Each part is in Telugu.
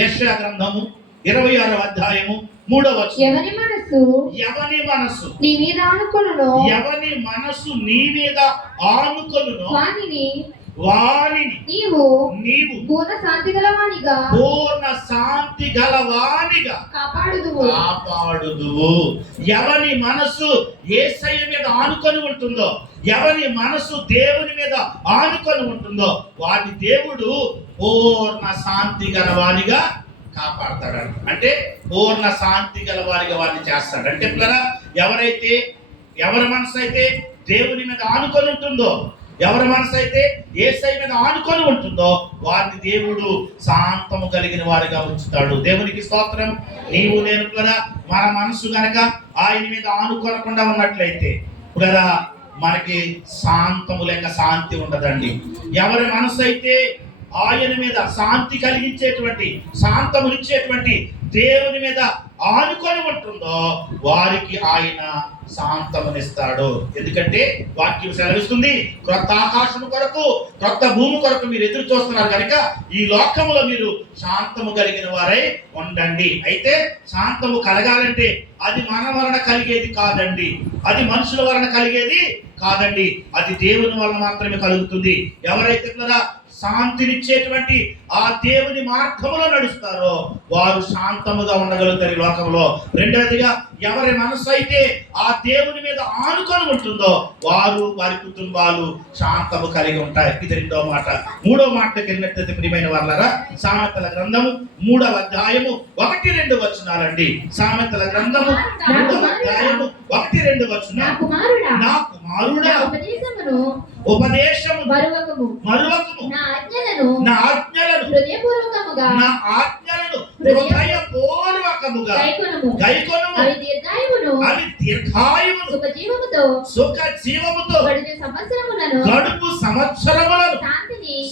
యెషయా గ్రంథము 26వ అధ్యాయము 3వ వచనం. ఎవని మనస్సు నీ మీద ఆనుకొనునో, ఎవని మనస్సు నీ మీద ఆనుకొనునో వానిని నీవు పూర్ణ శాంతి గలవానిగా కాపాడుదువు. ఎవని మనసు యేసయ్య మీద ఆనుకొని ఉంటుందో, ఎవని మనసు దేవుని మీద ఆనుకొని ఉంటుందో వాటి దేవుడు పూర్ణ శాంతి గలవానిగా కాపాడతాడు. అంటే పూర్ణ శాంతి గలవానిగా వాడిని చేస్తాడు. అంటే ఎవరి మనసు అయితే దేవుని మీద ఆనుకొని ఉంటుందో, ఎవరి మనసు అయితే యేసయ్య మీద ఆనుకొని ఉంటుందో వారిని దేవుడు శాంతము కలిగిన వారిగా ఉంచుతాడు. దేవునికి స్తోత్రం. నీవు నేను కూడా మన మనసు గనక ఆయన మీద ఆనుకోనకుండా ఉన్నట్లయితే కూడా మనకి శాంతము లేక శాంతి ఉండదండి. ఎవరి మనసు అయితే ఆయన మీద శాంతి కలిగించేటువంటి, శాంతమునిచ్చేటువంటి దేవుని మీద ఆనుకొని ఉంటుందో వారికి ఆయన శాంతమునిస్తాడు. ఎందుకంటే వాక్యం సెలవిస్తుంది, క్రొత్త ఆకాశము కొరకు, క్రొత్త భూమి కొరకు మీరు ఎదురు చూస్తున్నారు కనుక ఈ లోకములో మీరు శాంతము కలిగిన వారై ఉండండి. అయితే శాంతము కలగాలంటే అది మన వలన కలిగేది కాదండి, అది మనుషుల వలన కలిగేది కాదండి, అది దేవుని వలన మాత్రమే కలుగుతుంది. ఎవరైతే కదా శాంతినిచ్చేటువంటి ఆ దేవుని మార్గములో నడుస్తారో వారు శాంతముగా ఉండగలుగుతారు ఈ లోకంలో. రెండవదిగా ఎవరి మనసు అయితే ఆ దేవుని మీద ఆనుకొని ఉంటుందో వారి కుటుంబాలు శాంతము కలిగి ఉంటాయి. ఇది రెండో మాట. మూడో మాటకి వెళ్ళినట్లయితే ప్రియమైన వాళ్ళరా, సామెతల గ్రంథము 3వ అధ్యాయము 1-2 వచనాలండి. సామెతల గ్రంథము 3వ అధ్యాయము 1-2 వచనాలు. నా కుమారుడా ఉపదేశము మరువకము, నా ఆజ్ఞలను హృదయపూర్వకముగా గైకొనుము. అవి దీర్ఘాయువును సుఖ జీవముతో గడుపు సంవత్సరములను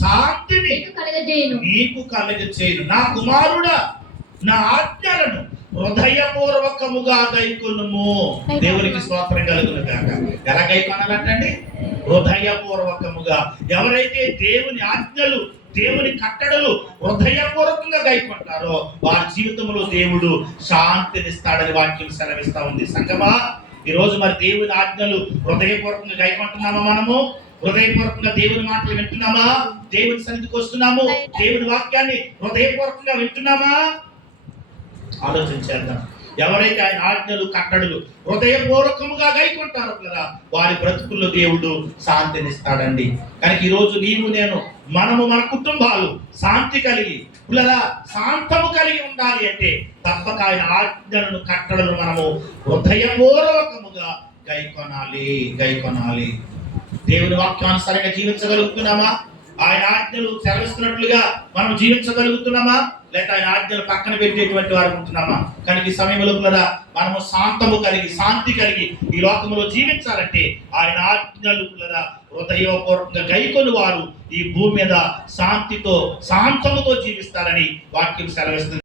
శాంతిని నీకు కలుగజేయును. నా కుమారుడా నా ఆజ్ఞలను హృదయపూర్వకముగా గైకొనుము. దేవునికి స్తోత్రం కలుగును గాక. ఎలా గైకొనాలంటండి? హృదయపూర్వకముగా. ఎవరైతే దేవుని ఆజ్ఞలు, దేవుని కట్టడలు హృదయపూర్వకంగా గైకొంటారో వారి జీవితంలో దేవుడు శాంతినిస్తాడని వాక్యం సెలవిస్తా ఉంది. సంగమా, ఈ రోజు మరి దేవుని ఆజ్ఞలు హృదయపూర్వకంగా గైకొంటున్నామా? మనము హృదయపూర్వకంగా దేవుని మాటలు వింటున్నామా? దేవుని సన్నిధికి వస్తున్నాము, దేవుని వాక్యాన్ని హృదయపూర్వకంగా వింటున్నామా? ఆలోచించేద్దాం. ఎవరైతే ఆయన ఆజ్ఞలు, కట్టడలు హృదయపూర్వకముగా గైకొంటారో కదా వారి బ్రతుకుల్లో దేవుడు శాంతినిస్తాడండి. కనుక ఈరోజు నీవు నేను మనము మన కుటుంబాలు శాంతి కలిగి శాంతము కలిగి ఉండాలి అంటే తప్పక ఆయన ఆజ్ఞలను, కట్టడలను మనము హృదయపూర్వకముగా గైకొనాలి. దేవుని వాక్యానుసారంగా జీవించగలుగుతున్నామా? ఆయన ఆజ్ఞలు సెలవిస్తున్నట్లుగా మనం జీవించగలుగుతున్నామా? లేక ఆయన ఆజ్ఞలు పక్కన పెట్టేటువంటి వారు ఉంటున్నామా? కనుక ఈ సమయంలో కూడా మనము శాంతము కలిగి, శాంతి కలిగి ఈ లోకంలో జీవించాలంటే ఆయన ఆజ్ఞలు కూడా హృదయపూర్వకంగా గైకొని వారు ఈ భూమి మీద శాంతితో, శాంతముతో జీవిస్తారని వాక్యం సెలవిస్తుంది.